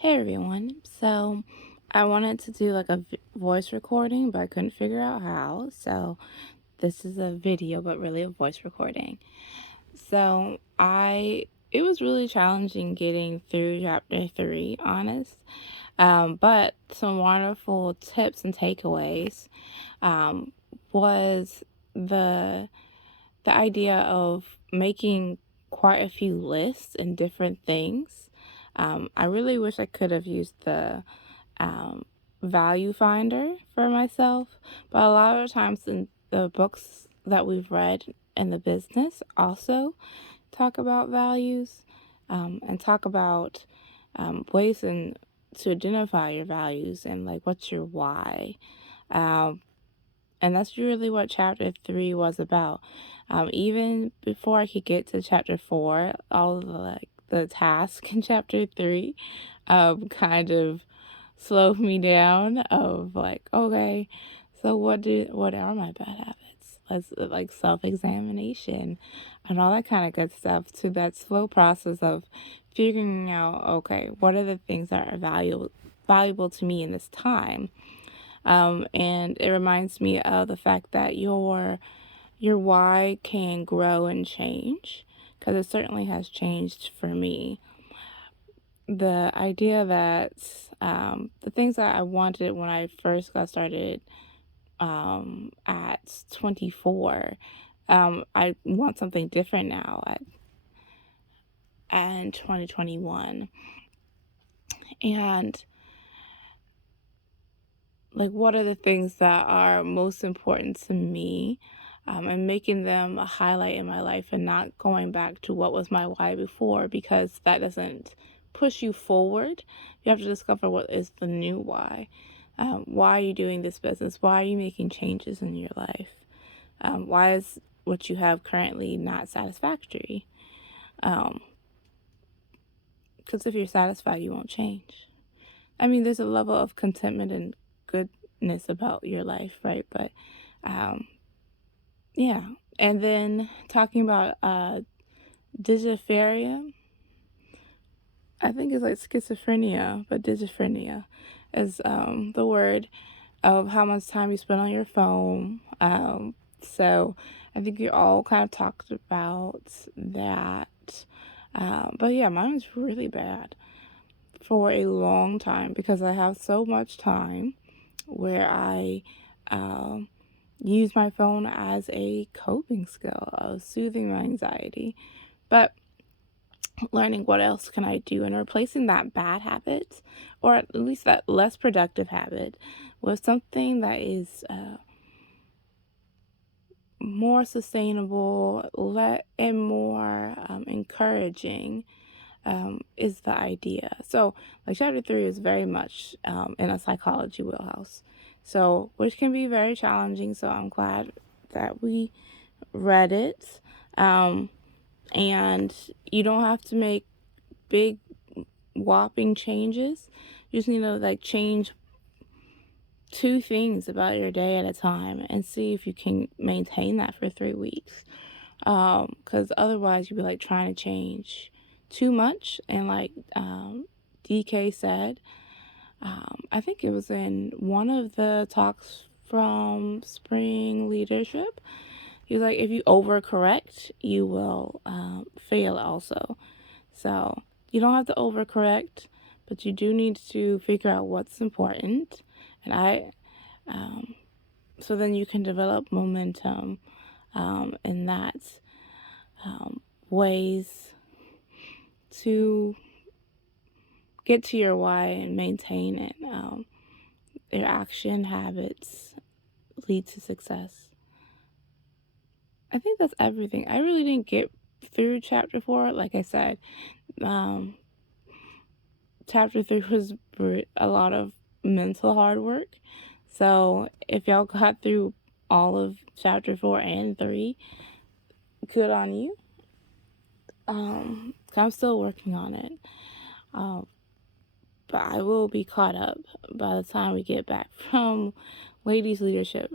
Hey everyone. So I wanted to do like a voice recording, but I couldn't figure out how. So this is a video, but really a voice recording. It was really challenging getting through chapter 3, honest. But some wonderful tips and takeaways um, was the the idea of making quite a few lists and different things. I really wish I could have used the um, value finder for myself, but a lot of times in the books that we've read in the business also talk about values and talk about ways to identify your values and like what's your why. Um, and that's really what chapter 3 was about. Even before I could get to chapter 4, all of the task in chapter 3 kind of slowed me down of like, okay, so what are my bad habits? Let's like self-examination and all that kind of good stuff, to that slow process of figuring out, okay, what are the things that are valuable to me in this time. And it reminds me of the fact that your why can grow and change, because it certainly has changed for me. The idea that the things that I wanted when I first got started at 24, I want something different now in 2021. And like, what are the things that are most important to me, and making them a highlight in my life and not going back to what was my why before, because that doesn't push you forward. You have to discover what is the new why. Why are you doing this business? Why are you making changes in your life? Why is what you have currently not satisfactory? Because if you're satisfied, you won't change. I mean, there's a level of contentment and goodness about your life, right? But um, yeah. And then talking about dysphoria, I think it's like schizophrenia, but dysphoria is the word of how much time you spend on your phone. So I think you all kind of talked about that. But yeah, mine was really bad for a long time because I have so much time where I um, use my phone as a coping skill of soothing my anxiety. But learning what else can I do and replacing that bad habit, or at least that less productive habit, with something that is more sustainable and more encouraging, is the idea. So, like, chapter 3 is very much in a psychology wheelhouse, so which can be very challenging. So, I'm glad that we read it. Um, and you don't have to make big, whopping changes. You just need to like change two things about your day at a time and see if you can maintain that for 3 weeks. Because otherwise, you'd be like trying to change too much. And like DK said, I think it was in one of the talks from Spring Leadership. He was like, if you overcorrect, you will fail also. So you don't have to overcorrect, but you do need to figure out what's important. And um, so then you can develop momentum in that, ways to get to your why and maintain it. Your action habits lead to success. I think that's everything. I really didn't get through chapter 4. Like I said, um, chapter 3 was a lot of mental hard work. So if y'all got through all of chapter 4 and 3, good on you. I'm still working on it. Um, but I will be caught up by the time we get back from ladies leadership